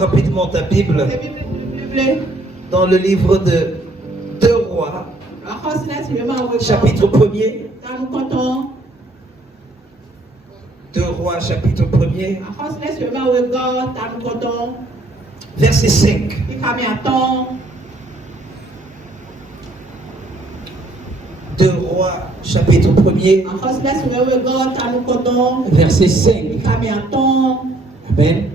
rapidement ta Bible dans le livre de 2 Rois, chapitre 1er. 2 Rois, chapitre 1er, verset 5. 2 Rois, chapitre 1er, verset 5. Amen.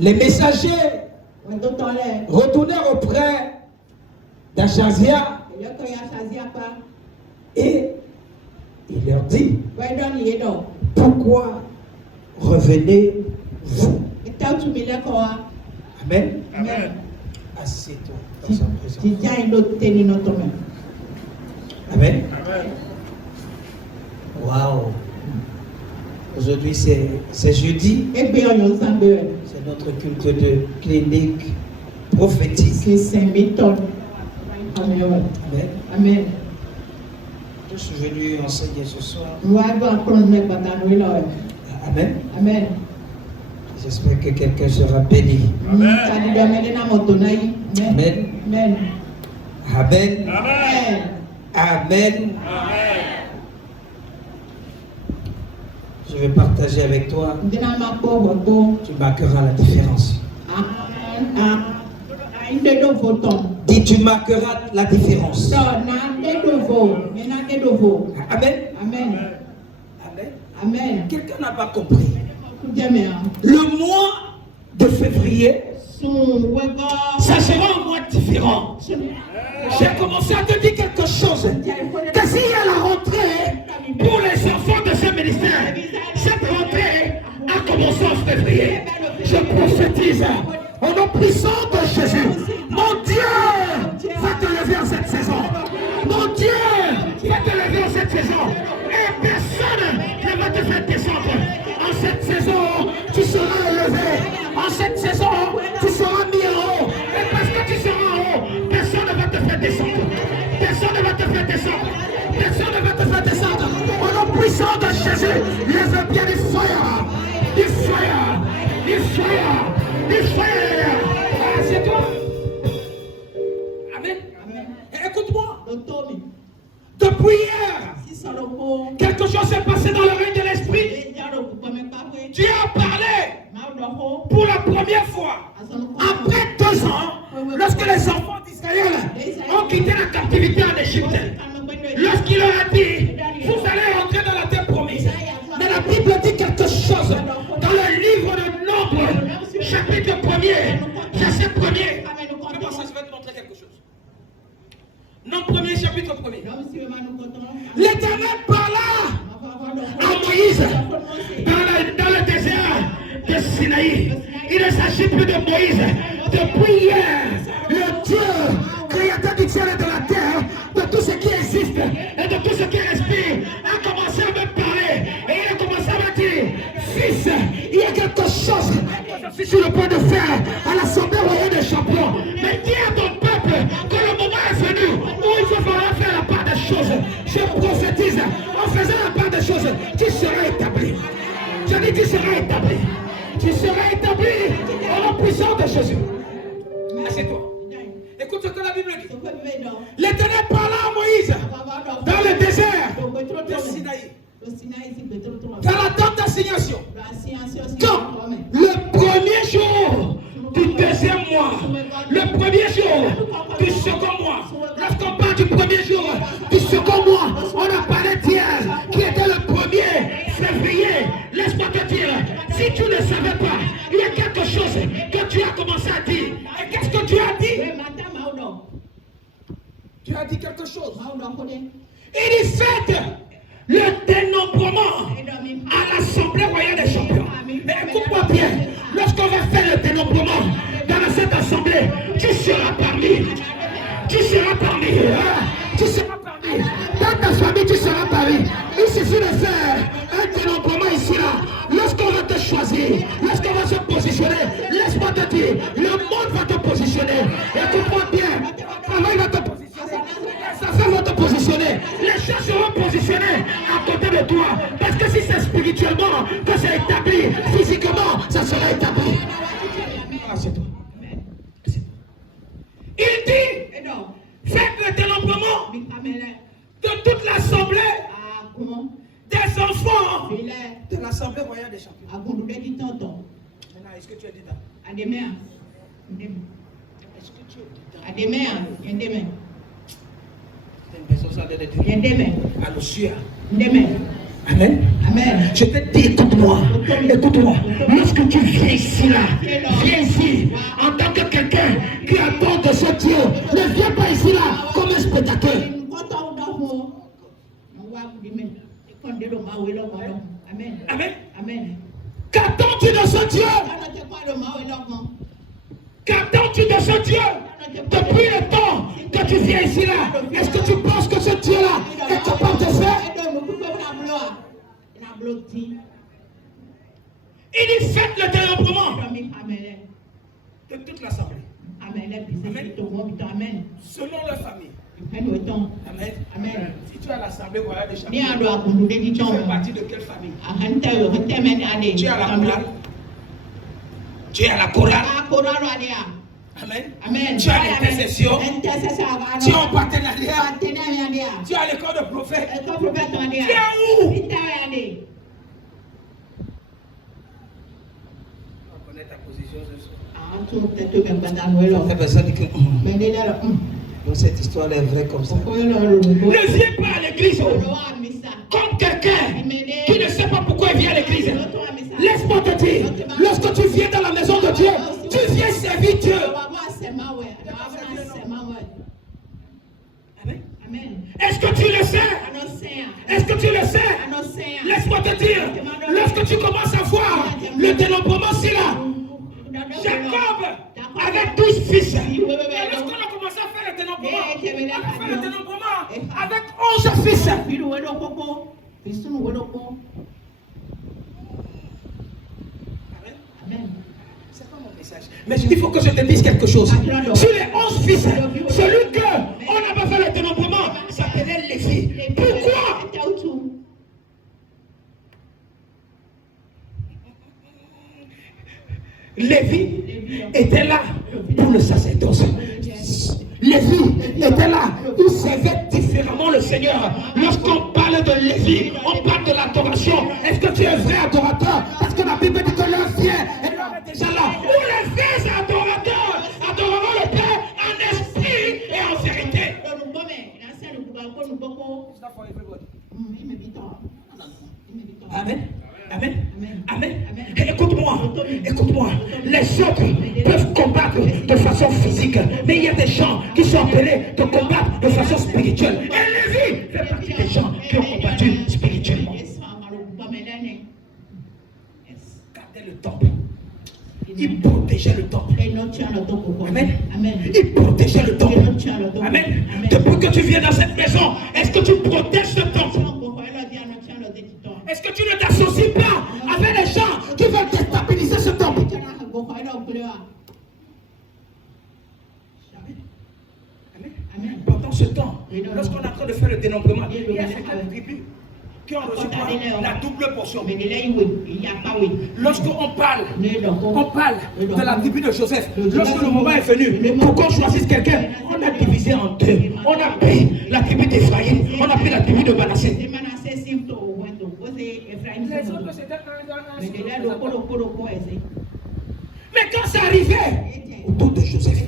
Les messagers retournèrent auprès d'Achazia et il leur dit: pourquoi revenez-vous? Amen. Assieds-toi dans sa présence. Amen. Waouh. Aujourd'hui c'est jeudi. C'est notre culte de clinique prophétique. Amen. Je suis venu enseigner ce soir. Amen. J'espère que quelqu'un sera béni. Amen. Je vais partager avec toi. Tu marqueras la différence. Dis, tu marqueras la différence. Amen. Quelqu'un n'a pas compris. Le mois de février, ça sera un mois différent. J'ai commencé à te dire quelque chose. Que s'il y a la rentrée pour les enfants de ce ministère, cette rentrée a commencé en février. Je prophétise au nom puissant de Jésus. Mon Dieu va te lever en cette saison. Mon Dieu va te lever en cette saison. Et personne ne va te faire descendre. En cette saison, tu seras élevé. En cette saison, tu seras mis en haut. Et parce que tu seras en haut, personne ne va te faire descendre. Personne ne va te faire descendre. Personne ne va te faire descendre. Au nom puissant de Jésus, lève bien du fire. Du fire. Du fire. Du fire. C'est toi. Amen. Écoute-moi. Depuis hier, quelque chose s'est passé dans le règne de l'esprit. Tu as parlé pour la première fois après 2 ans, lorsque les enfants d'Israël ont quitté la captivité en Égypte. Lorsqu'il leur a dit: vous allez entrer dans la terre promise. Mais la Bible dit quelque chose dans le livre de Nombre, chapitre 1er, verset 1er. Je vais te montrer quelque chose. Nombre 1er, chapitre 1er. L'Éternel parla à Moïse dans le désert de Sinaï. Il ne s'agit plus de Moïse. Depuis hier, le Dieu créateur du ciel et de la terre, de tout ce qui existe et de tout ce qui respire, a commencé à me parler. Et il a commencé à me dire: fils, il y a quelque chose que je suis sur le point de faire à l'Assemblée royale des champions. Mais dis à ton peuple que le moment est venu où il va falloir faire la part des choses. Je prophétise, en faisant la part des choses, tu seras établi. Je dis: tu seras établi. Tu seras établi au nom puissant de Jésus. Assieds-toi. Écoute ce que la Bible dit. L'Éternel parla à Moïse dans le désert de Sinaï. Dans la tente d'assignation. Quand le premier jour du 2e mois, le premier jour du 2nd mois, lorsqu'on parle du premier jour du 2nd mois, on a parlé d'hier qui était le 1er février. Laisse-moi te dire, si tu ne savais pas, il y a quelque chose que tu as commencé à dire. Et qu'est-ce que tu as dit? Tu as dit quelque chose. Il dit: faites le dénombrement à l'Assemblée royale des champions. Mais écoute-moi bien, lorsqu'on va faire le dénombrement dans cette assemblée, tu seras parmi. Tu seras parmi. Tu seras parmi. Dans ta famille, tu seras parmi. Il suffit de faire un dénombrement ici là. Lorsqu'on va te choisir, lorsqu'on va se positionner, laisse-moi te dire, le monde va te positionner. Écoute-moi bien, le travail va te positionner, les affaires vont te positionner, les choses seront positionnées à côté de toi. Parce que si c'est spirituellement que c'est établi, physiquement, ça sera établi. l'Assemblée royale des champions. Maintenant, est-ce que tu es dedans? Est-ce que tu es dedans? Amen. Amen. Je te dis, écoute-moi. Écoute-moi. Lorsque tu viens ici, là, viens ici, en tant que quelqu'un qui attend de ce Dieu, ne viens pas ici, là, comme un spectateur. Amen. Amen. Amen. Qu'attends-tu de ce Dieu? Qu'attends-tu de ce Dieu? Depuis le temps que tu viens ici là, est-ce que tu penses que ce Dieu-là est capable de faire? Il dit faites le dénombrement de toute l'assemblée. Amen. Selon leur famille. Amen. Amen. Si tu as l'assemblée royale des champions, tu fais partie de quelle famille? Tu es à la chorale. Tu es à la chorale. Amen. Amen. Tu as l'intercession. Tu es en partenariat. Tu es à l'école de prophète. Tu es où? On connaît ta position ce soir. La personne dit que cette histoire est vraie comme ça. Ne viens pas à l'église comme quelqu'un qui ne sait pas pourquoi il vient à l'église. Laisse-moi te dire, lorsque tu viens dans la maison de Dieu, tu viens servir Dieu. Est-ce que tu le sais? Est-ce que tu le sais? Laisse-moi te dire, lorsque tu commences à voir le dénombrement, c'est là. Jacob avec 12 fils. Et lorsqu'on a commencé à faire le dénombrement, on a fait le dénombrement avec 11 fils. C'est pas mon message. Mais il faut que je te dise quelque chose. Sur les 11 fils, celui qu'on n'a pas fait le dénombrement s'appelait Lévi. Pourquoi? Lévi était là pour le sacerdoce. Lévi était là, il servait différemment le Seigneur. Lorsqu'on parle de Lévi, on parle de l'adoration. Est-ce que tu es vrai adorateur? Parce que la Bible dit que l'un vient et l'un est déjà là. Où les vrais adorateurs adoreront le Père en esprit et en vérité. Amen. Amen. Amen. Écoute-moi. Écoute-moi. Les autres peuvent combattre de façon physique, mais il y a des gens qui sont appelés de combattre de façon spirituelle. Et Lévi fait partie des gens qui ont combattu spirituellement. Gardez le temple. Il protégeait le temple. Amen. Il protégeait le temple. Amen. Depuis que tu viens dans cette maison, est-ce que tu protèges ce temple? Est-ce que tu ne t'associes pas avec les gens qui veulent déstabiliser ce temple? Amen. Pendant ce temps, lorsqu'on est en train de faire le dénombrement, il y a certaines tribus qui ont reçu la double portion. Lorsqu'on parle de la tribu de Joseph, lorsque le moment est venu pour qu'on choisisse quelqu'un, on a divisé en deux. On a pris la tribu d'Ephraïm, on a pris la tribu de Manassé. Les autres, c'était mais quand c'est arrivé autour de Joseph,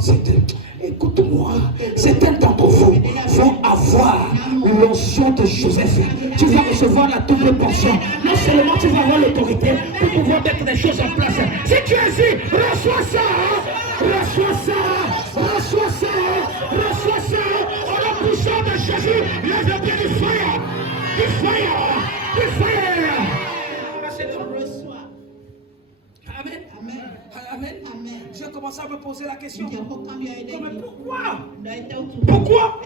c'était, écoute-moi, certains d'entre vous vont avoir l'onction de Joseph. Tu vas recevoir la double portion. Non seulement tu vas avoir l'autorité pour pouvoir mettre des choses en place. Si tu es ici, reçois ça, reçois ça, reçois ça, reçois ça. Au nom puissant de Jésus, lève bien du fire, du fire, du fire. Amen. Amen. Amen. Amen. J'ai commencé à me poser la question. Pourquoi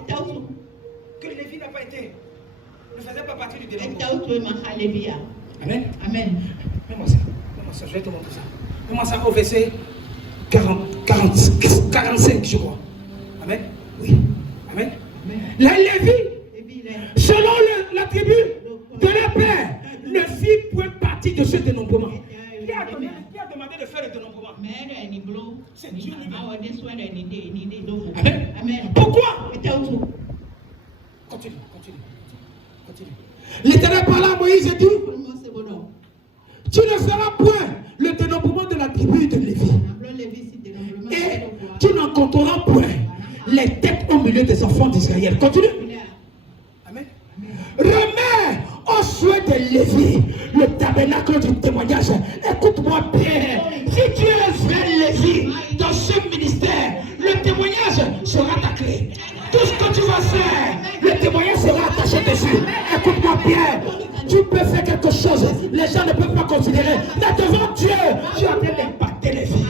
que Lévi n'a pas été, ne faisait pas partie du développement? Amen. Amen. Fais-moi ça. Je vais te montrer ça. Fais-moi ça au verset 45, je crois. Amen. Oui. Amen. La Lévi, selon la tribu de leur père, ne fit point partie de ce dénombrement. Qui a demandé de faire le dénombrement? C'est Dieu lui-même. Amen. Pourquoi? Continue. L'Éternel parla à Moïse et dit, Tu ne feras point le dénombrement de la tribu de Lévi. Et tu n'encontreras point les têtes au milieu des enfants d'Israël. Continue. Amen. Remets au souhait de Lévi le tabernacle du témoignage. Écoute-moi bien. Si tu es un vrai Lévi dans ce ministère, le témoignage sera ta clé. Tout ce que tu vas faire, le témoignage sera attaché dessus. Écoute-moi bien. Tu peux faire quelque chose. Les gens ne peuvent pas considérer. Mais devant Dieu, tu es en train d'impacter les vies.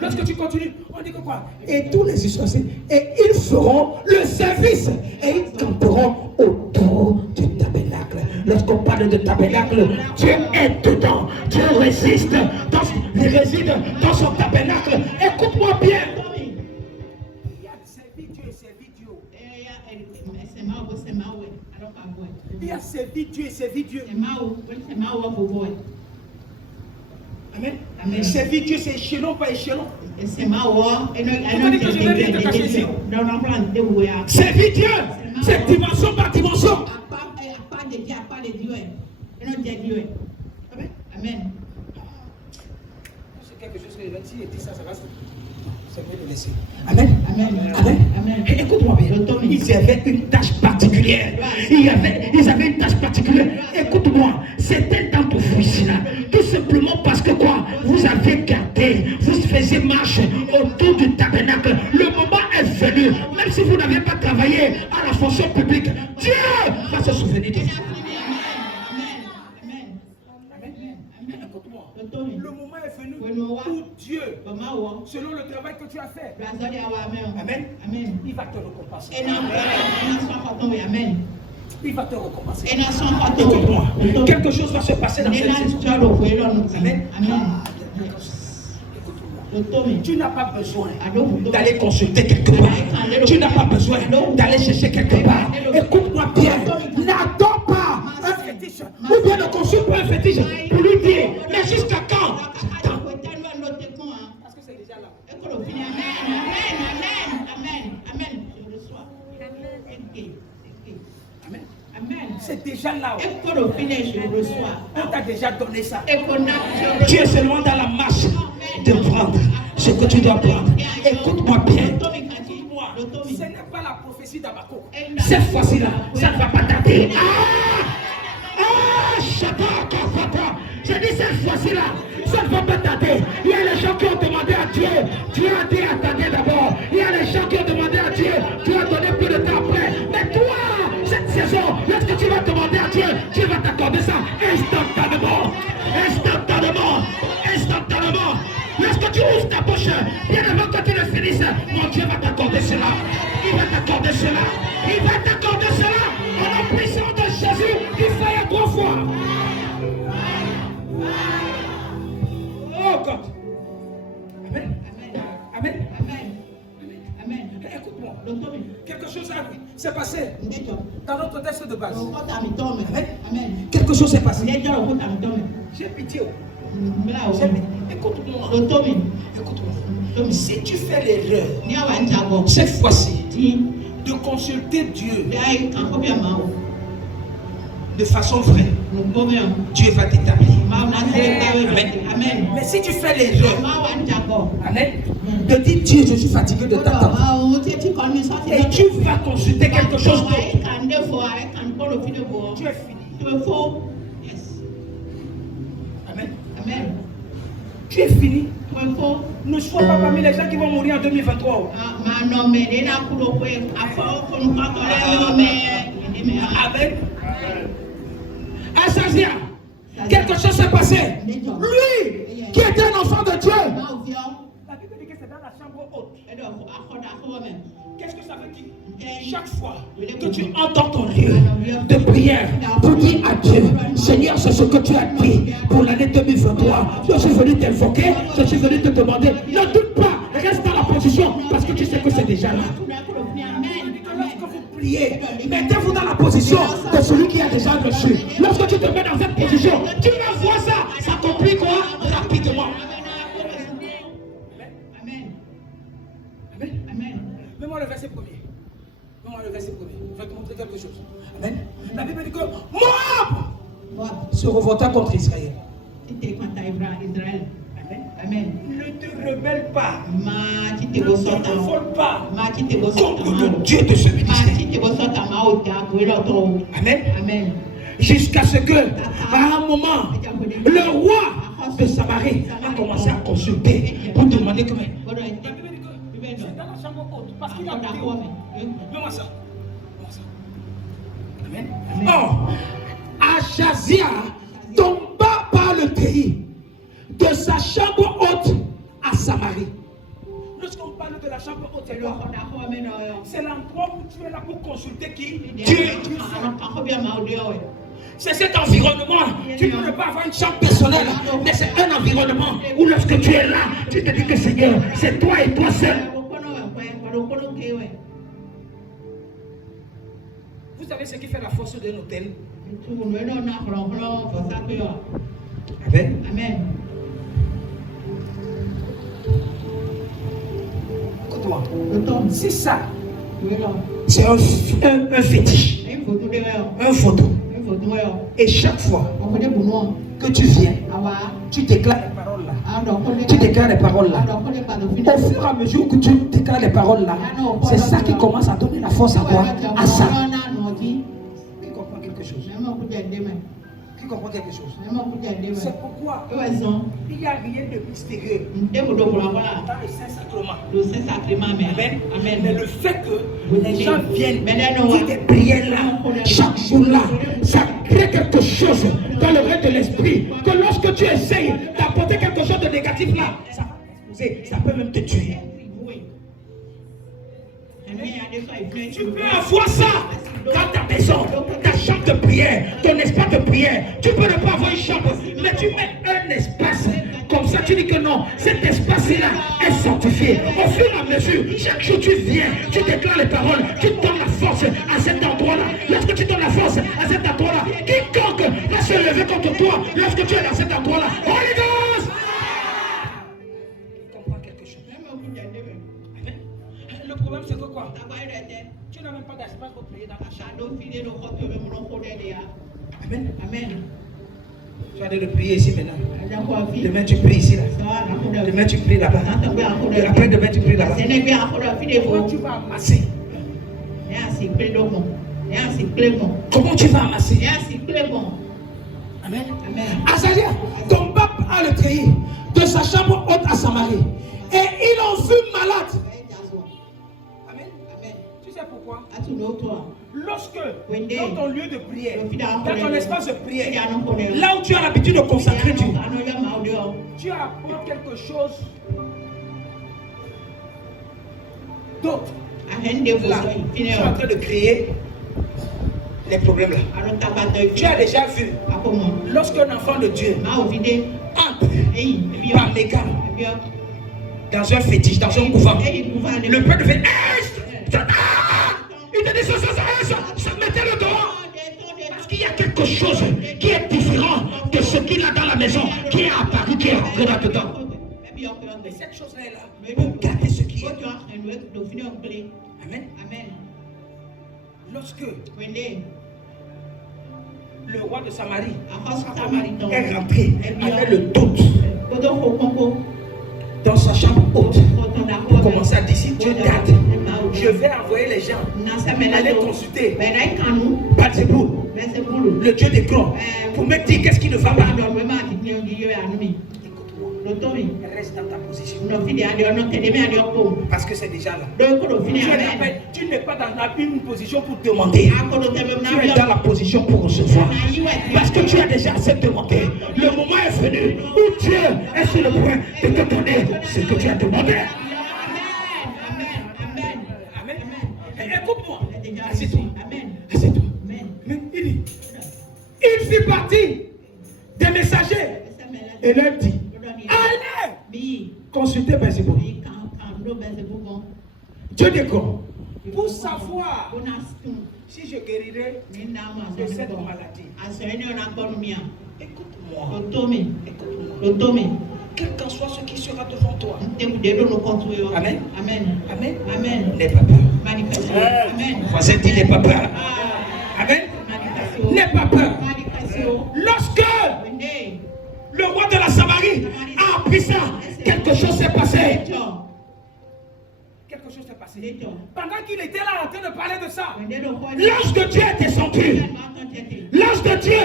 Lorsque tu continues, on dit que quoi? Et tous les Israéliens, et ils feront le service et ils camperont autour du tabernacle. Lorsqu'on parle de tabernacle, Dieu est dedans. Dieu réside dans son tabernacle. Écoute-moi bien. Il a servi Dieu et servi Dieu. Amen. Amen. Servir Dieu, c'est échelon, pas échelon. Servir Dieu, c'est dimension par dimension. Amen. Amen. C'est quelque chose que si il dit ça, ça va se... Amen. Amen. Amen. Amen. Écoute-moi bien. Ils avaient une tâche particulière. Ils avaient une tâche particulière. Écoute-moi. C'était d'entre vous ici là. Tout simplement parce que quoi? Vous avez gardé. Vous faisiez marche autour du tabernacle. Le moment est venu. Même si vous n'avez pas travaillé à la fonction publique, Dieu va se souvenir de vous. Le moment est venu où Dieu, selon le travail que tu as fait, Amen. Amen. Il va te récompenser. Amen. Il va te récompenser. Écoute-moi. Quelque chose va se passer dans cette saison. Amen. Amen. Tu n'as pas besoin d'aller consulter quelque part. Tu n'as pas besoin d'aller chercher quelque part. Écoute-moi bien. N'attends pas un fétiche. Ou bien ne consulte pas un fétiche pour lui dire, mais jusqu'à quand? Attends. Parce que c'est déjà là. Amen. Je reçois. Amen. Amen. C'est déjà là. Je reçois. On t'a déjà donné ça. Tu es seulement dans la marche de prendre ce que tu dois prendre. Écoute-moi bien. Ce n'est pas la prophétie d'Habakkuk. Cette fois-ci-là, ça ne va pas tarder. Je dis cette fois-ci-là, ça ne va pas tarder. Il y a les gens qui ont demandé à Dieu. Dieu a dit attendez d'abord. Il y a les gens qui ont demandé à Dieu. Dieu a donné plus de temps après. Mais toi, cette saison, lorsque tu vas demander à Dieu, Dieu va t'accorder ça instantanément. Instantanément. Lorsque tu ouvres ta bouche, bien avant que tu le finisses, mon Dieu va t'accorder cela. Il va t'accorder cela. Il va t'accorder cela. En la puissance de Jésus, il fait 3 fois. Oh God. Amen. Amen. Amen. Écoute-moi. Quelque chose s'est passé dans notre texte de base. Amen. Quelque chose s'est passé. J'ai pitié. Écoute-moi. Si tu fais l'erreur, cette fois-ci, de consulter Dieu de façon vraie, Dieu va t'établir. Amen. Mais si tu fais l'erreur, amen, de dire Dieu, je suis fatigué de t'attendre, et tu vas consulter quelque chose d'autre, tu es fini. Amen. Tu es fini. Ne sois pas parmi les gens qui vont mourir en 2023. Amen. Asazia, quelque chose s'est passé. Lui, qui était un enfant de Dieu, la Bible dit que c'est dans la chambre haute. Qu'est-ce que ça veut dire? Chaque fois que tu entends ton lieu de prière pour dire à Dieu, Seigneur, c'est ce que tu as dit pour l'année 2023. Je suis venu t'invoquer, je suis venu te demander. Ne doute pas, reste dans la position parce que tu sais que c'est déjà là. Lorsque vous priez, mettez-vous dans la position de celui qui a déjà reçu. Lorsque tu te mets dans cette position, tu vas voir ça s'accomplit quoi? Rapidement. Amen. Mets-moi le verset premier. Je vais te montrer quelque chose. Amen. La Bible dit que moi, se révolta contre Israël. Amen. Ne te rebelle pas. Ne te révolte pas contre le Dieu de ce ministère. Amen. Jusqu'à ce que, à un moment, le roi de Samarie a commencé à consulter pour demander comment. C'est dans la chambre haute. Parce qu'il a donne-moi ça. Amen. Or, Achazia tomba par le treillis de sa chambre haute à Samarie. Lorsqu'on parle de la chambre haute, c'est quoi? C'est l'endroit où tu es là pour consulter qui? Dieu. C'est cet environnement. Tu ne peux pas avoir une chambre personnelle, mais c'est un environnement où lorsque tu es là, tu te dis que Seigneur, c'est toi et toi seul. Vous savez ce qui fait la force d'un hôtel? Amen. Amen. Écoute-moi. C'est ça. C'est un fétiche. Un photo. Et chaque fois que tu viens, tu déclares les paroles là. Tu déclares les paroles là. Au fur et à mesure que tu déclares les paroles là, c'est ça qui commence à donner la force à quoi? À ça. Qui comprend quelque chose? Qui comprend quelque chose? C'est pourquoi il n'y a rien de mystérieux dans le Saint-Sacrement. Amen. Mais le fait que les gens viennent dire des prières là, chaque jour là, ça crée quelque chose dans le règne de l'esprit. Que lorsque tu essayes d'apporter quelque chose de négatif là, ça va exploser, ça peut même te tuer. Tu peux avoir ça dans ta maison, ta chambre de prière, ton espace de prière. Tu peux ne pas avoir une chambre, mais tu mets un espace. Comme ça, tu dis que non, cet espace-là est sanctifié. Au fur et à mesure, chaque jour tu viens, tu déclares les paroles, tu donnes la force à cet endroit-là. Lorsque tu donnes la force à cet endroit-là, quiconque va se lever contre toi, lorsque tu es dans cet endroit-là, Holy Ghost! Tu comprends quelque chose? Le problème, c'est que quoi? Tu n'as même pas d'espace pour prier dans ta chambre. Amen. Amen. Tu as de prier ici maintenant. Demain tu pries ici là. Demain tu pries là-bas. Après demain tu pries là-bas. Comment tu vas amasser? Comment tu vas amasser? Amen. Azaria tomba à le treillis de sa chambre haute à Samarie. Et ils l'ont vu malade. Amen. Tu sais pourquoi? Lorsque dans ton lieu de prière, dans ton espace de prière, là où tu as l'habitude de consacrer Dieu, tu apportes quelque chose d'autre. Là, tu es en train de créer les problèmes là. Tu as déjà vu, lorsqu'un enfant de Dieu entre par l'égal dans un fétiche, dans un couvent, le peuple fait il te dit ça, mettez le dehors. Parce qu'il y a quelque chose qui est différent de ce qu'il a dans la maison, qui est apparu, qui est entré là-dedans. Et cette chose-là est là. Pour garder ce qui est. Amen. Lorsque le roi de Samarie est rentré avec le doute dans sa chambre haute, pour commencer à dire, Dieu garde, je vais envoyer les gens aller consulter Belzéboul, le Dieu des clones, pour me dire qu'est-ce qui ne va pas. Reste dans ta position. Parce que c'est déjà là. Tu n'es pas dans une position pour demander. Tu es dans la position pour recevoir. Parce que tu as déjà assez demandé. Le moment est venu où Dieu est sur le point de te donner ce que tu as demandé. Amen. Écoute-moi. Assieds-toi. Assieds-toi. Il fit partie des messagers et leur dit, allez consulter Belzéboul, Dieu des corps, pour savoir si je guérirai de cette maladie. Écoute-moi. Quel qu'en soit ce qui sera devant toi. Amen. N'aie pas peur. Voisin dit n'aie pas peur. Amen. N'aie pas peur. Lorsque Le roi de la Samarie a appris ça. Quelque chose s'est passé. Quelque chose s'est passé. Pendant qu'il était là en train de parler de ça, l'ange de Dieu est descendu. L'ange de Dieu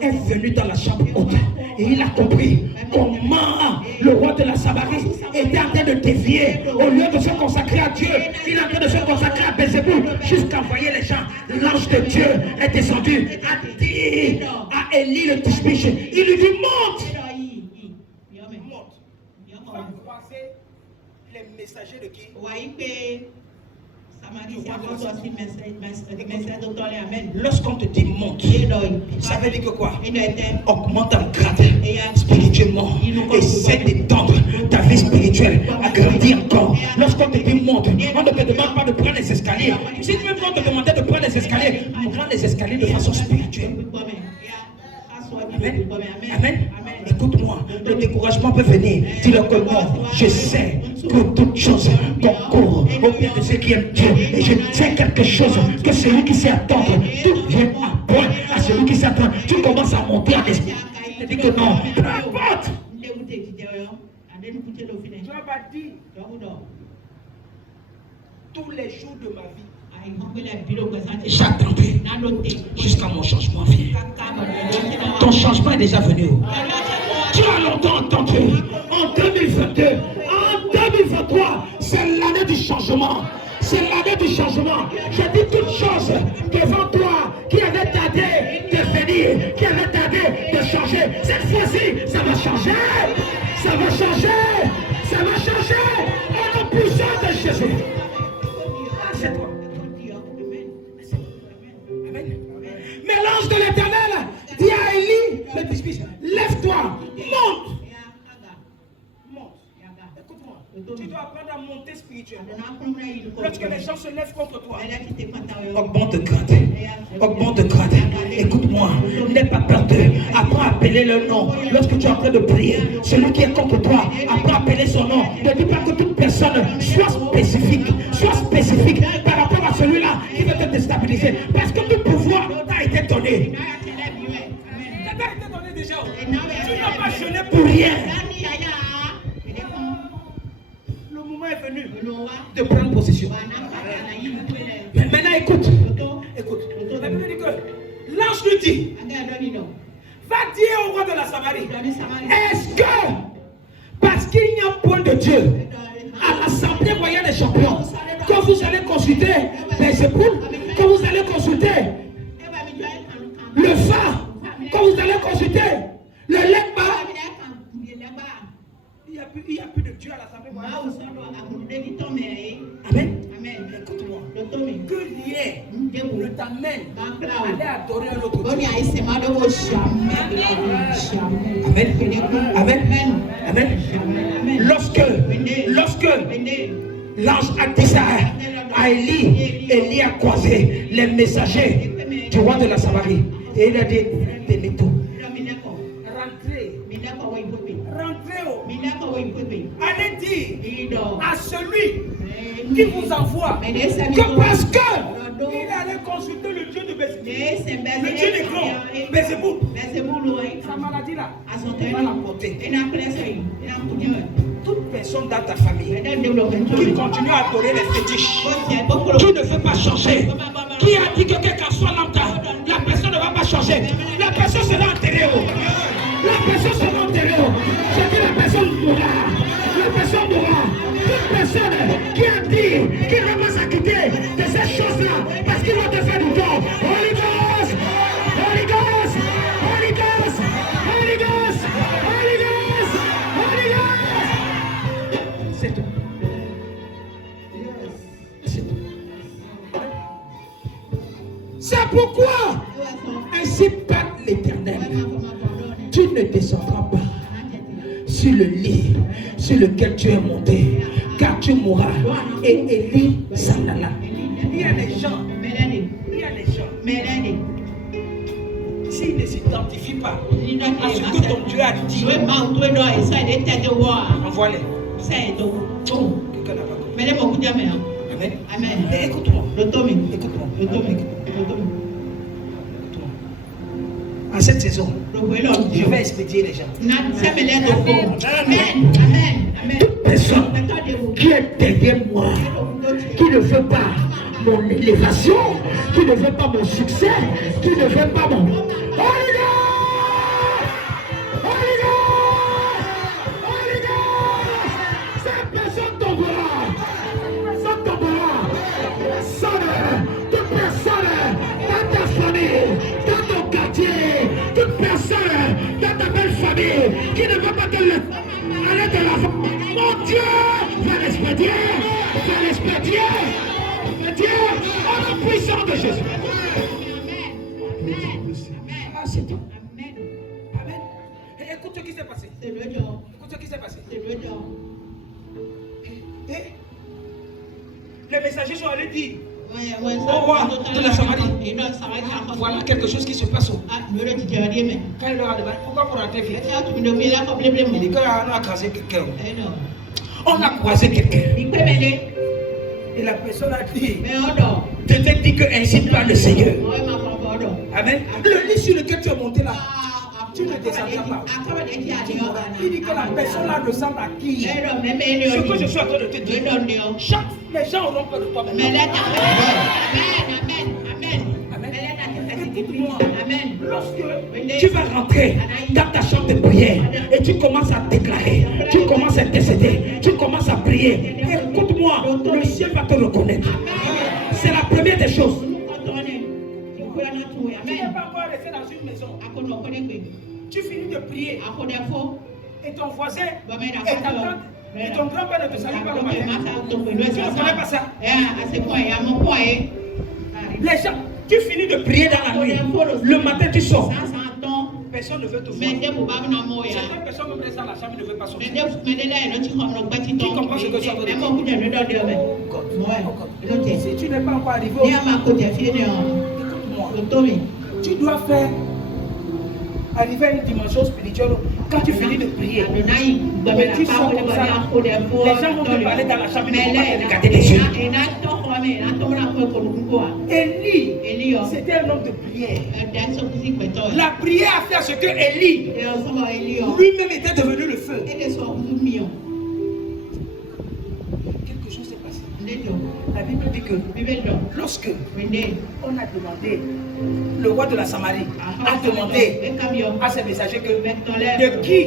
est venu dans la chambre haute. Et il a compris comment le roi de la Samarie était en train de dévier. Au lieu de se consacrer à Dieu, il est en train de se consacrer à Bézéboul jusqu'à envoyer les gens. L'ange de Dieu est descendu, a dit à Élie le Tishbish, il lui dit monte. Les messagers de qui? Lorsqu'on te dit monte, ça veut dire que quoi? Augmente en grade spirituellement. Essaie d'étendre ta vie spirituelle, agrandir encore. Lorsqu'on te dit monte, on ne te demande pas de prendre les escaliers. Si même on te demandait de prendre les escaliers, prends les escaliers de façon spirituelle. Amen. Amen. Écoute-moi, le découragement peut venir. Dis-le que non, je sais que toutes choses concourent au bien de ceux qui aiment Dieu. Et je sais quelque chose, que celui qui sait attendre, tout vient à point à celui qui s'attend. Tu commences à monter en esprit. Je dis que non, peu importe. Job a dit, tous les jours de ma vie, j'attendrai jusqu'à mon changement vient. Ton changement est déjà venu. Tu as longtemps entendu. En 2022, en 2023, c'est l'année du changement. C'est l'année du changement. Je dis toutes choses devant toi qui avaient tardé de venir, qui avaient tardé de changer. Cette fois-ci, ça va changer. Ça va changer. Ça va changer. Au nom puissant de Jésus. C'est toi. Mais l'ange de l'Éternel dit à Élie, le Tishbish, lève-toi, monte. Monte. Écoute-moi. Tu dois apprendre à monter spirituellement. Lorsque les gens se lèvent contre toi, augmente de grade. Augmente de grade. Écoute-moi. N'aie pas peur d'eux. Apprends à appeler leur nom. Lorsque tu es en train de prier, celui qui est contre toi, apprends à appeler son nom. Ne dis pas que toute personne soit spécifique par rapport à celui-là qui veut te déstabiliser. Parce que tout pouvoir t'a été donné. Ça t'a été donné déjà. Tu n'as pas jeûné pour rien. Le moment est venu de prendre possession. Mais maintenant écoute. La Bible dit que l'ange lui dit, va dire au roi de la Samarie, est-ce que parce qu'il n'y a point de Dieu à l'assemblée royale des champions, quand vous allez consulter les époules, quand vous allez consulter le phare, quand vous allez consulter le legba, il n'y a plus de Dieu à l'assemblée royale. Amen. Écoute-moi. Que rien ne t'amène à aller adorer un autre Dieu. Amen. Lorsque l'ange a dit ça à Élie, Élie a croisé les messagers du roi de la Samarie. Et il a dit, demi-tour. Rentrez. Allez dire à celui qui vous envoie que parce que il allait consulter le Dieu de Bézéboul, le Dieu des grands, Bézéboul, sa maladie là, il va la porter. Toute personne dans ta famille qui continue à adorer les fétiches, qui ne veut pas changer, qui a dit que quelqu'un soit lambda, la personne ne va pas changer, la personne sera enterrée. La personne sera enterrée. Je dis la personne mourra. La personne mourra. Toute personne qui a dit qu'il ne va pas s'acquitter de ces choses-là parce qu'il va te faire du tort. Holy Ghost! Holy Ghost! Holy Ghost! Holy Ghost! Holy Ghost! Holy Ghost! C'est tout. C'est tout. C'est pourquoi ainsi parle l'Éternel. Tu ne descendras pas sur le lit sur lequel tu es monté, car tu mourras. Et Élie s'en alla. Il y a des gens, s'ils ne s'identifient pas à ce que ton Dieu a dit, envoie-les. Quelqu'un n'a pas compris. Amen. Mais écoute-moi. En cette saison, je vais expédier les gens. Amen. Amen. Toute personne qui est derrière moi, qui ne veut pas mon élévation, qui ne veut pas mon succès, qui ne veut pas mon... Holy God! Holy God! Holy God! Cette personne tombera. Ça tombera. Sonne. Toute personne dans ta famille, dans ton quartier, toute personne dans ta belle famille qui ne veut pas te aller de l'avant. Mon Dieu va l'expédier. Va l'expédier. Dieu, au nom puissant de Jésus. Ah, c'est tout. Amen. Et écoute ce qui s'est passé. Écoute ce qui s'est passé. Les messagers sont allés dire au roi de la Samarie, voilà quelque chose qui se passe. Quand il leur a demandé pourquoi vous rentrez vite, il dit qu'on a croisé quelqu'un. On a croisé quelqu'un. Et la personne a dit, je t'ai dit que ainsi parle le Seigneur. Amen. Le lit sur lequel tu es monté là, tu ne descendras pas. Il dit que la personne là ressemble à qui? Ce que je suis en train de te dire, les gens auront peur de toi. Amen. Lorsque tu vas rentrer dans ta chambre de prière et tu commences à déclarer, tu commences à intercéder, tu commences à prier, écoute-moi, le ciel va te reconnaître. C'est la première des choses. Tu n'es pas encore resté dans une maison. Tu finis de prier et ton voisin est en train. Et ton grand-père ne te salue pas le matin. Tu ne connais pas ça? Les gens, tu finis de prier dans la nuit. Le matin, tu sors. Personne ne veut te voir. Certaines personnes me restent dans la chambre, ne veulent pas sortir. Qui comprend ce que je suis en train de dire? Si tu n'es pas encore arrivé au écoute-moi, tu dois faire arriver à une dimension spirituelle quand tu finis de prier. Mais tu sors comme ça. Les gens vont te parler dans la chambre, ils ne vont pas te regarder les yeux. Élie, c'était un homme de prière. La prière a fait à ce que Élie lui-même était devenu le feu. Quelque chose s'est passé. La Bible dit que lorsque on a demandé, le roi de la Samarie a demandé à ses messagers que de qui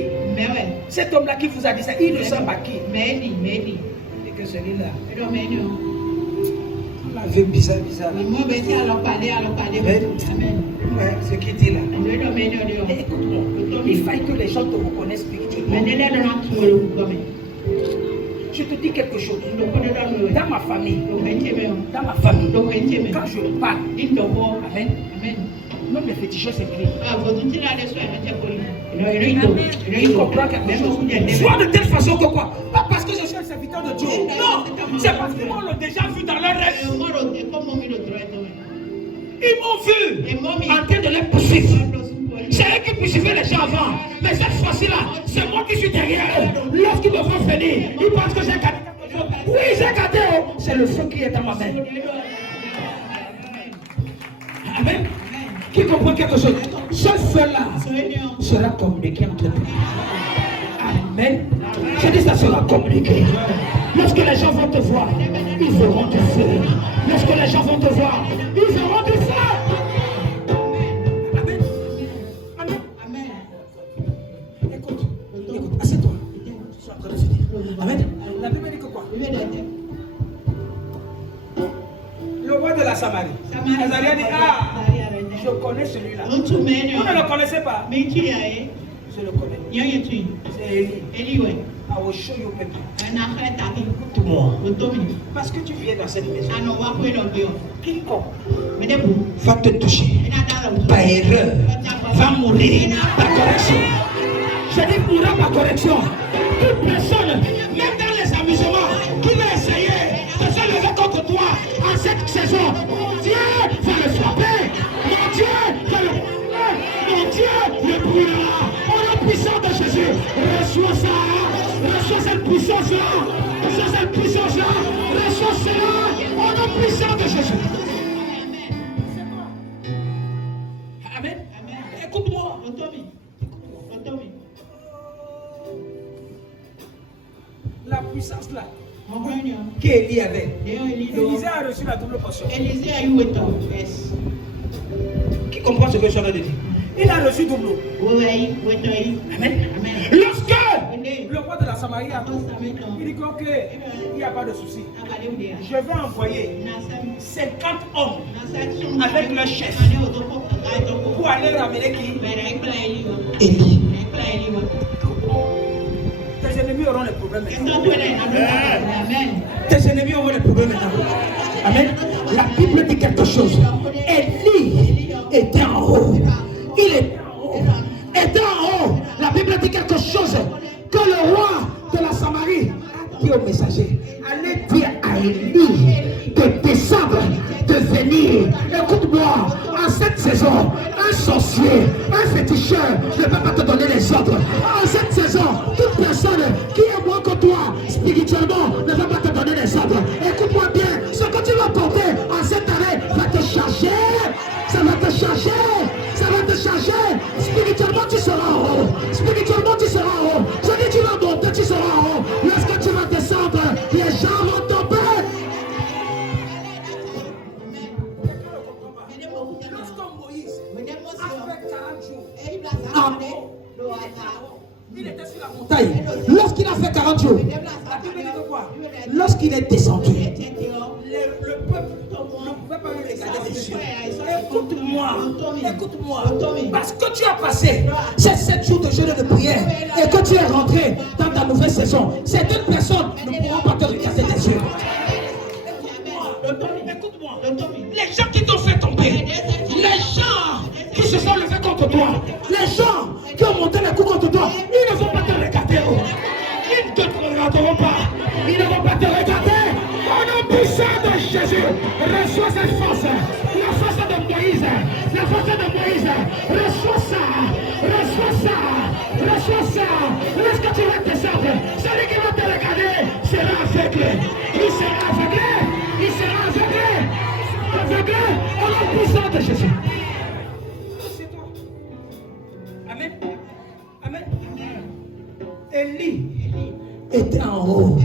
cet homme-là qui vous a dit ça, il ne ressemble à qui? Et que celui-là, on l'a vu bizarre. Ce qu'il dit là. Écoute-moi, il faille que les gens te reconnaissent spirituellement. Je te dis quelque chose. Dans ma famille, quand je parle, amen. Même les féticheurs s'impliquent. Il comprend quelque chose. Soit de telle façon que quoi? Pas parce que je suis un serviteur de Dieu. Non, c'est parce qu'ils m'ont déjà vu dans leur rêve. Ils m'ont vu en train de les poursuivre. C'est eux qui poursuivaient les gens avant. Mais cette fois-ci-là, c'est moi qui suis derrière eux. Lorsqu'ils me font venir, ils pensent que j'ai gardé quelque chose. Oui, j'ai gardé. C'est le feu qui est dans ma main. Amen. Qui comprend quelque chose? Ce feu-là sera communiqué entre nous. Amen. Je dis ça sera communiqué. Lorsque les gens vont te voir, ils verront du feu. Lorsque les gens vont te voir, ils verront du feu. Amen. Écoute, assieds-toi. Je suis en train de se dire. Amen. La Bible dit que quoi? Le roi de la Samarie. Azaria dit, je connais celui-là. Vous ne le connaissez pas? Je le connais. C'est Élie. I will show you people. Écoute-moi. Parce que tu viens dans cette maison. Quiconque va te toucher par erreur, va mourir par correction. Je dis mourra par correction. Toute personne, même dans les amusements, qui va essayer de se lever contre toi en cette saison, Dieu va le frapper. Mon Dieu va le frapper. Mon Dieu le brûlera. Au nom puissant de Jésus, reçois ça. Reçois cette puissance-là. Reçois cette puissance-là. Reçois cela. Au nom puissant de Jésus. Amen. Écoute-moi. La puissance là qu'Élie avait. Élisée a reçu la double portion. Qui comprend ce que je suis en train de dire? Il a reçu double. Amen. Lorsque le roi de la Samarie a tout, il dit qu'il n'y a pas de souci. Je vais envoyer 50 hommes avec leur chef pour aller ramener qui? Élie. Tes ennemis auront les problèmes maintenant. Tes ennemis auront les problèmes maintenant. Amen. La Bible dit quelque chose. Élie était en haut. Il était en haut. La Bible dit quelque chose. Que le roi de la Samarie a dit au messager, allez dire à Élie de descendre, de venir. Écoute-moi, en cette saison, un sorcier, un féticheur ne peut pas te donner les ordres. En cette saison, toute personne qui est moins que toi, spirituellement, ne peut pas te donner les ordres. Écoute-moi bien, ce que tu vas porter en cette année va te charger. Ça va te charger. Ça va te charger. Spirituellement, tu seras en haut. Spirituellement, tu seras en haut. Je dis, tu vas monter, tu seras en haut. Lorsque tu vas descendre, les gens vont tomber. Lorsque Moïse a fait 40 jours, il était sur la montagne. Lorsqu'il a fait 40 jours, lorsqu'il est descendu, le peuple ne pouvait pas lui regarder les yeux. Écoute-moi, parce que tu as passé ces 7 jours de jeûne et de prière et que tu es rentré dans ta nouvelle saison, certaines personnes ne pourront pas te regarder les yeux. Écoute-moi, les gens qui t'ont fait tomber, les gens qui se sont levés contre toi, les gens qui ont monté les coups contre toi, ils ne vont pas te regarder. Ils ne te regarderont pas. Ils ne vont pas te regarder. Au nom puissant de Jésus, reçois cette force. La force de Moïse. La force de Moïse. Reçois ça. Reçois ça. Reçois ça. Lorsque tu vas descendre, celui qui va te regarder sera aveuglé. Il sera aveuglé. Il sera aveuglé. Aveuglé au nom puissant de Jésus. C'est toi. Amen. Amen. Élie était en haut.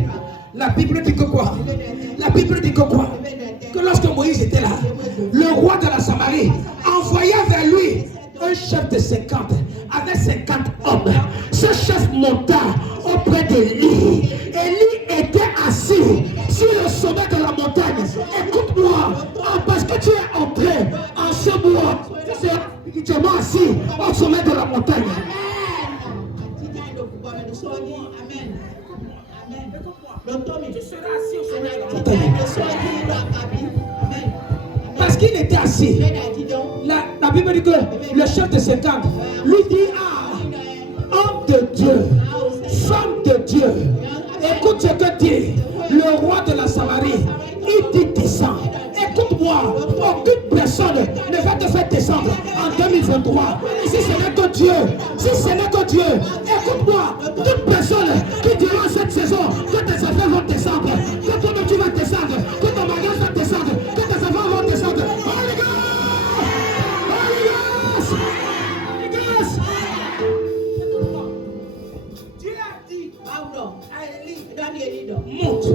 La Bible dit que quoi? La Bible dit que quoi? Que lorsque Moïse était là, le roi de la Samarie envoya vers lui un chef de 50 avec 50 hommes. Ce chef monta auprès d'Élie. Élie était assis sur le sommet de la montagne. Écoute-moi, parce que tu es entré en ce mois, tu seras spirituellement assis au sommet de la montagne. Parce qu'il était assis. La Bible dit que le chef de 50 lui dit, homme de Dieu, femme de Dieu, écoute ce que dit le roi de la Samarie. Il dit descend. Écoute-moi, aucune personne ne va te faire descendre en 2023. Si ce n'est que Dieu, si ce n'est que Dieu, écoute-moi, toute personne qui dira cette saison que tes affaires vont descendre, que toi-même tu vas descendre, que ton mariage va descendre, que tes affaires vont descendre. Holy Ghost! Holy Ghost! Dieu a dit à Élie, monte.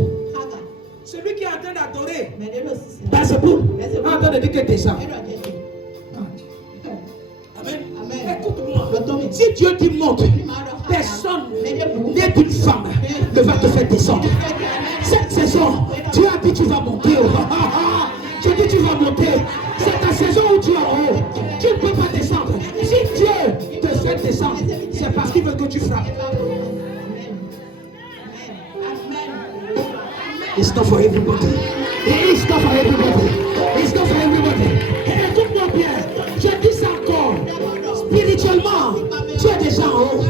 Celui qui est en train d'adorer dans ce bout, est en train de dire que descend. Amen. Écoute-moi. Si Dieu dit monte, personne n'est d'une femme ne va te faire descendre. Cette saison, Dieu a dit tu vas monter. Je dis tu vas monter. C'est ta saison où tu es en haut. Tu ne peux pas descendre. Si Dieu te fait descendre, c'est parce qu'il veut que tu frappes. It's not for everybody. It's not for everybody. It's not for everybody. Écoute-moi bien. Je dis ça encore. Spirituellement, tu es déjà en haut.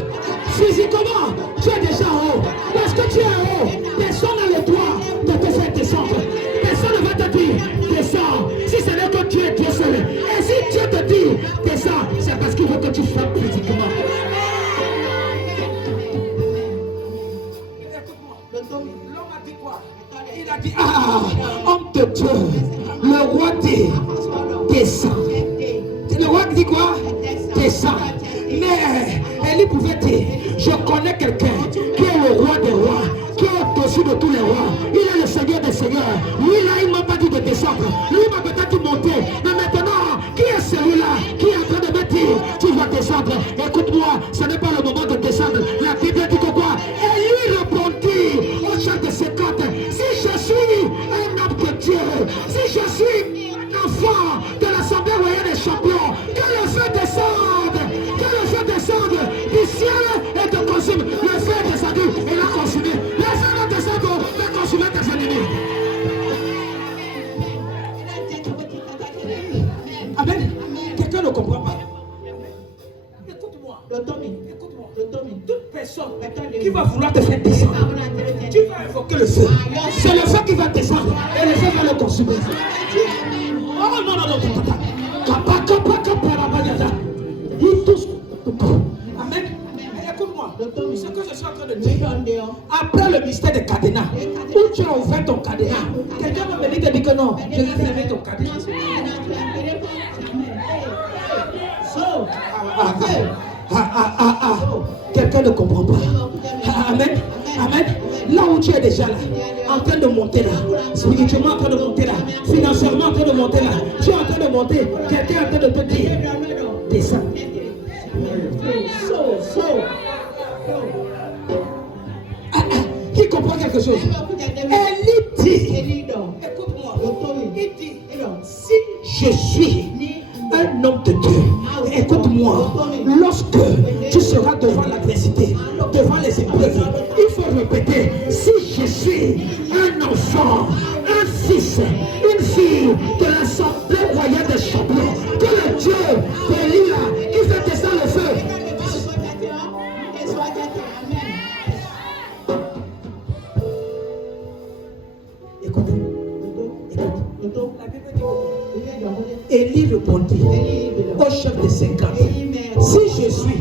Physiquement, tu es déjà en haut. Parce que tu es en haut, personne n'a le droit de te faire descendre. Personne ne va te dire descends. Si ce n'est que Dieu est Dieu seul. Et si Dieu te dit descends, c'est parce qu'il veut que tu frappes physiquement. Il a dit, homme de Dieu, le roi dit, descends. Le roi dit quoi? Descends. Mais Élie pouvait dire, je connais quelqu'un qui est le roi des rois, qui est de tous les rois. Il est le Seigneur des seigneurs. Lui là, il ne m'a pas dit de descendre. Lui m'a peut-être dit monter. Mais maintenant, qui est celui-là qui est en train de me dire tu vas descendre? Écoute-moi, ce n'est pas le moment de descendre. La Bible dit que quoi? Et lui répondit au chef de 50, si je suis un homme de Dieu, si je suis un enfant de l'Assemblée royale des champions, que le feu descende, du ciel et te consume. Le feu est descendu et l'a consumé. Le feu va descendre et consumer tes ennemis. Amen. Quelqu'un ne comprend pas. Écoute-moi. Écoute-moi. Toute personne qui va vouloir te faire descendre, tu vas invoquer le feu. C'est le feu qui va descendre et le feu va le consumer. Oh non, non, non. Il touche. Amen. Écoute-moi. Ce que je suis en train de dire. Après le mystère des cadenas, où tu as ouvert ton cadenas, quelqu'un va venir te dire que non, je vais fermer ton cadenas. Quelqu'un ne comprend pas. Amen. Amen. Là où tu es déjà là, en train de monter là, spirituellement en train de monter là, financièrement en train de monter là, tu es en train de monter, quelqu'un est en train de te dire, descends. Qui comprend quelque chose? Elle dit, écoute-moi, il dit, si je suis un homme de Dieu, écoute-moi, lorsque tu seras devant l'adversité, devant les épreuves, il faut répéter, si je suis un enfant, un fils, une fille de l'Assemblée royale des champions, que le Dieu béni là, qui fait descendre le feu. Écoutez, Élie répondit au chef des 50, si je suis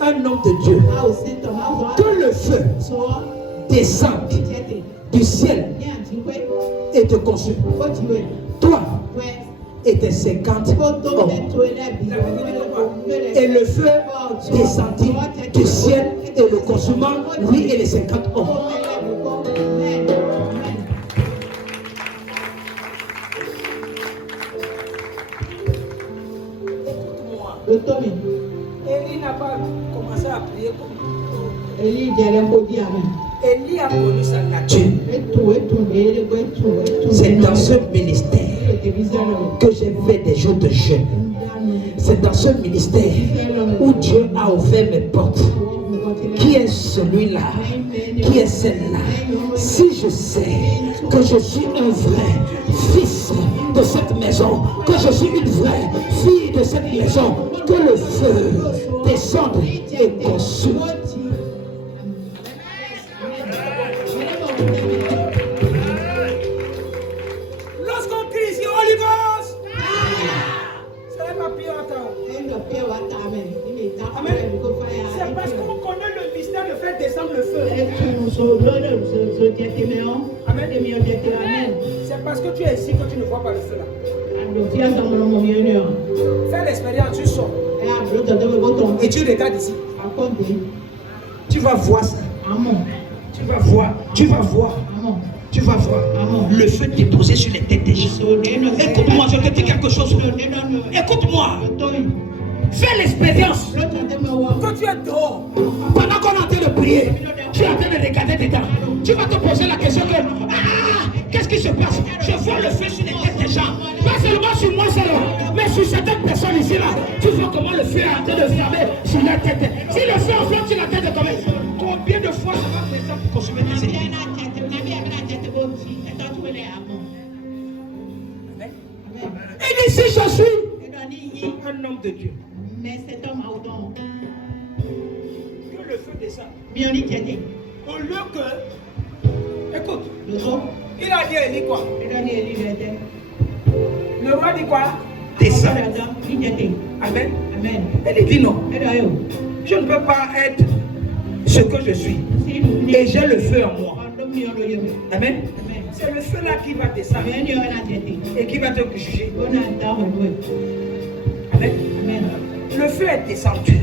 un homme de Dieu, que le feu descende du ciel et te consume. Toi et tes 50 hommes. Et le feu descendit du ciel et le consumant, lui et les 50 hommes. Élie n'a pas commencé à prier comme Élie a connu sa nature. C'est dans ce ministère que j'ai fait des jours de jeûne. C'est dans ce ministère où Dieu a ouvert mes portes. Qui est celui-là? Qui est celle-là? Si je sais que je suis un vrai fils de cette maison, que je suis une vraie fille de cette maison, que le feu descende et consume. Lorsqu'on crie ici, Holy Ghost, c'est ma pire attente. Amen. C'est parce qu'on connaît le mystère de faire descendre le feu. Amen. C'est parce que tu es ici que tu ne vois pas le feu là. Fais l'expérience, tu sors. Et tu regardes ici. Tu vas voir ça. Tu vas voir. Tu vas voir. Tu vas voir le feu déposé sur les têtes des gens. Écoute-moi, je te dis quelque chose. Écoute-moi. Fais l'expérience. Quand tu es dehors, pendant qu'on est en train de prier, tu es en train de regarder dedans. Tu vas te poser la question que qu'est-ce qui se passe? Je vois le feu sur les têtes des gens. Pas seulement sur moi seul, mais sur certaines personnes ici là. Tu vois comment le feu est en train de flammer sur la tête. Si le feu enflamme sur la tête de combien de fois ça va descendre pour consommer tes ennemis? Et ici je suis un homme de Dieu. Mais cet homme a autant. Que le feu descende. Bien dit. Au lieu que. Écoute. Il a dit à Élie quoi? Le roi dit quoi? Descend. Amen. Amen. Elle dit non. Je ne peux pas être ce que je suis. Et j'ai le feu en moi. Amen. C'est le feu là qui va descendre. Et qui va te juger. Amen. Le feu est descendu.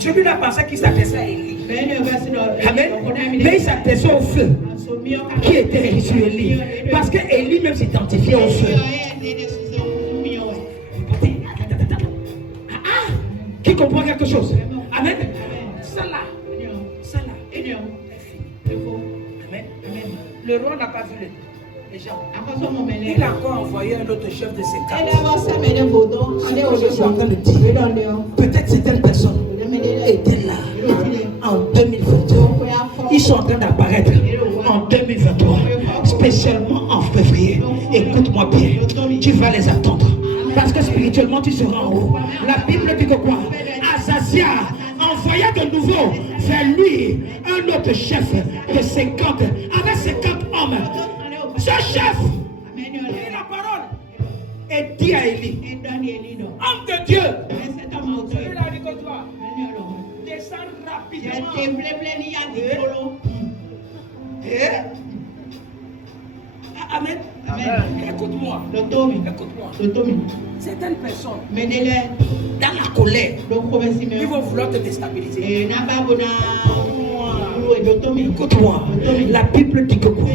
Celui-là pensait qu'il s'adressait à Élie. Amen. Mais il s'aperçoit au feu qui était sur Élie. Parce que Élie même s'identifiait au feu. Qui comprend quelque chose? Amen. Ça là. Amen. Le roi n'a pas vu les gens. Il a encore envoyé un autre chef de ses cadres. Je suis en train de dire, peut-être certaines personnes étaient là en 2022. Ils sont en train d'apparaître en 2023, spécialement en février. Écoute-moi bien, tu vas les attendre. Parce que spirituellement, tu seras en haut. La Bible dit que quoi? Azazia envoya de nouveau vers lui un autre chef de 50, avec 50 hommes. Ce chef, il la parole et dit à Élie, homme de Dieu, celui-là dit que toi, descends rapidement. Amen. Écoute-moi. Certaines personnes, dans la colère, ils vont vouloir te déstabiliser. Écoute-moi. La Bible dit que quoi?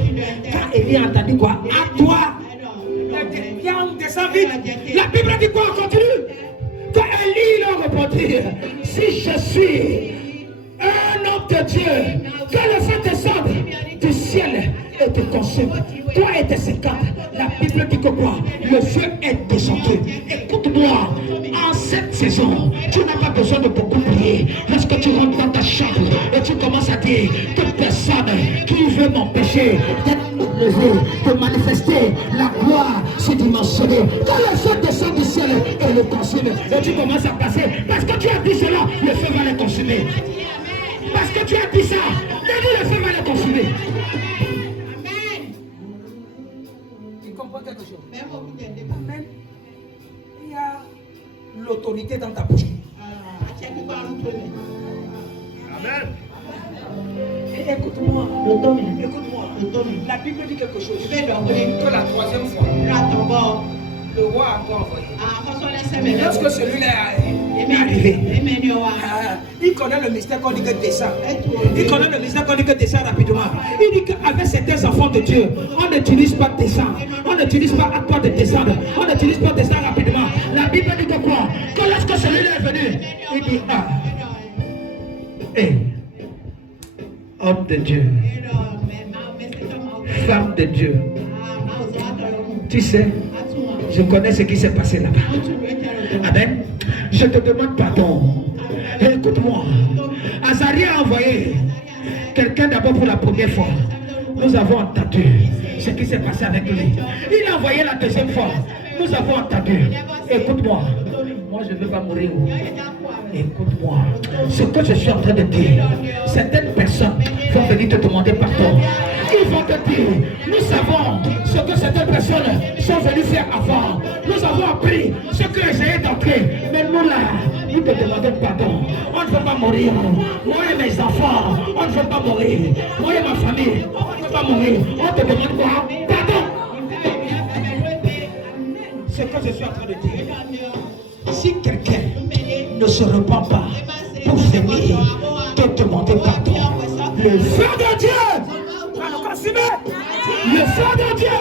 Quand Élie a entendu quoi? À toi. Viens, descends vite. La Bible dit quoi? Continue. Quand Élie a répondu, si je suis un homme de Dieu, que le feu descende du ciel et te consume. Toi et tes 50, la Bible dit que quoi? Le feu est descendu. Écoute-moi, en cette saison, tu n'as pas besoin de beaucoup prier. Lorsque tu rentres dans ta chambre et tu commences à dire, toute personne qui veut m'empêcher d'être levé, de manifester la gloire surdimensionnée, quand le feu descend du ciel et le consume, et tu commences à passer, parce que tu as dit cela, le feu va le consumer. Parce que tu as dit ça, le feu va le consumer. Tu comprends quelque chose? Amen. Il y a l'autorité dans ta bouche. Amen. Et écoute-moi. La Bible dit quelque chose. Que la troisième fois, le roi a encore envoyé. Lorsque celui-là est arrivé, il connaît le mystère qu'on dit que descend. Il connaît le mystère qu'on dit que descend rapidement. Il dit qu'avec certains enfants de Dieu, on n'utilise pas descendre. On n'utilise pas à toi de descendre. On n'utilise pas descendre rapidement. La Bible dit que quoi? Que lorsque celui-là est venu, il dit homme de Dieu, femme de Dieu. Tu sais, je connais ce qui s'est passé là-bas. Amen. Je te demande pardon. Écoute-moi. Azaria a envoyé quelqu'un d'abord pour la première fois. Nous avons entendu ce qui s'est passé avec lui. Il a envoyé la deuxième fois. Nous avons entendu. Écoute-moi. Moi, je ne veux pas mourir. Écoute-moi. Ce que je suis en train de dire, certaines personnes vont venir te demander pardon. Ils vont te dire, nous savons ce que certaines personnes sont venues faire avant. Nous avons appris ce que j'ai d'entrer. Mais nous là, nous te demandons pardon. On ne veut pas mourir. Moi et mes enfants, on ne veut pas mourir. Moi et ma famille, on ne veut pas mourir. On te demande quoi? Pardon. Ce que je suis en train de dire. Si quelqu'un ne se repent pas pour venir te demander pardon, le feu de Dieu va le consumer. Le feu de Dieu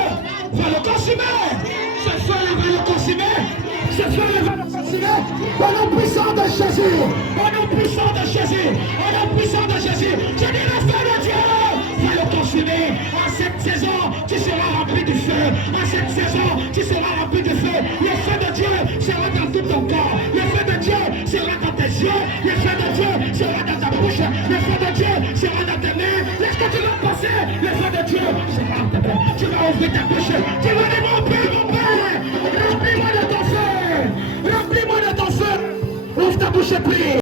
va le consumer. Ce feu va le consumer. Ce feu va le consumer. Au nom puissant de Jésus. Au nom puissant de Jésus. Au nom puissant de Jésus. Je dis le feu de Dieu va le consumer. En cette saison, tu seras rempli du feu. En cette saison, tu seras rempli de feu. Le feu de Dieu sera dans tout ton corps. Le feu de Dieu sera dans tes yeux. Le feu de Dieu sera dans ta bouche. Le feu de Dieu sera dans tes mains. Lorsque tu vas passer, le feu de Dieu sera dans tes mains. Tu vas ouvrir ta bouche. Tu vas dire mon Père, remplis-moi de ton feu. Remplis-moi de ton feu. Ouvre ta bouche et prie.